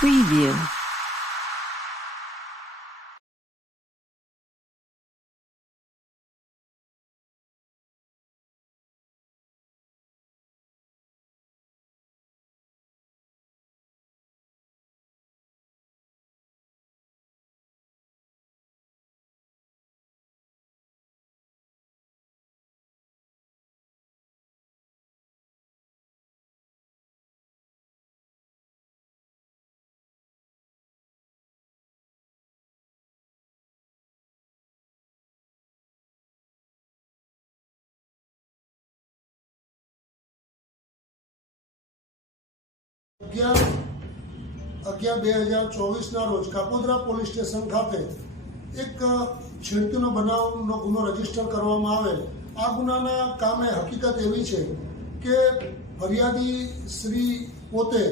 preview. અગિયાર અગિયાર, બે હજાર ચોવીસના રોજ કાપોદરા પોલીસ સ્ટેશન ખાતે એક છેડતીનો બનાવનો ગુનો રજિસ્ટર કરવામાં આવેલ. આ ગુનાના કામે હકીકત એવી છે કે ફરિયાદી શ્રી પોતે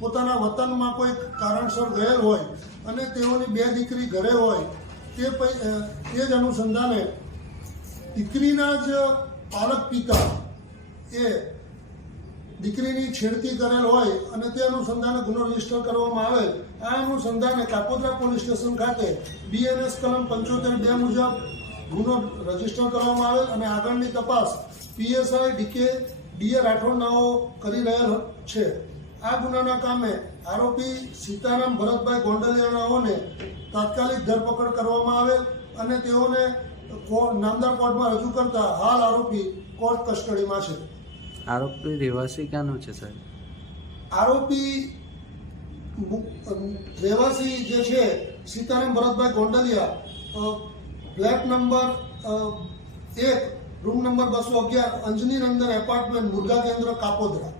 પોતાના વતનમાં કોઈ કારણસર ગયેલ હોય અને તેઓની બે દીકરી ઘરે હોય, તે તે જ અનુસંધાને દીકરીના જ પાલક પિતા એ દીકરીની છેડતી કરેલ હોય અને તે અનુસંધાને ગુનો રજિસ્ટર કરવામાં આવે, આ અનુસંધાને કાપોદ્રા પોલીસ સ્ટેશન ખાતે બીએનએસ કલમ પંચોતેર બે મુજબ ગુનો રજિસ્ટર કરવામાં આવેલ અને આગળની તપાસ પીએસઆઈ ડીકે ડીએ રાઠોડ નાઓ કરી રહેલ છે. આ ગુનાના કામે આરોપી સીતારામ ભરતભાઈ ગોંડલિયાનાઓને તાત્કાલિક ધરપકડ કરવામાં આવેલ અને તેઓને નામદાર કોર્ટમાં રજૂ કરતા હાલ આરોપી કોર્ટ કસ્ટડીમાં છે. આરોપી રહેવાસી ક્યાંનો છે, સાહેબ? આરોપી રહેવાસી જે છે, સીતારામ ભરતભાઈ ગોંડલિયા ફ્લેટ નંબર એક, રૂમ નંબર બસો અગિયાર, અંજની અંદર એપાર્ટમેન્ટ, મુર્ગા કેન્દ્ર, કાપોદ્રા.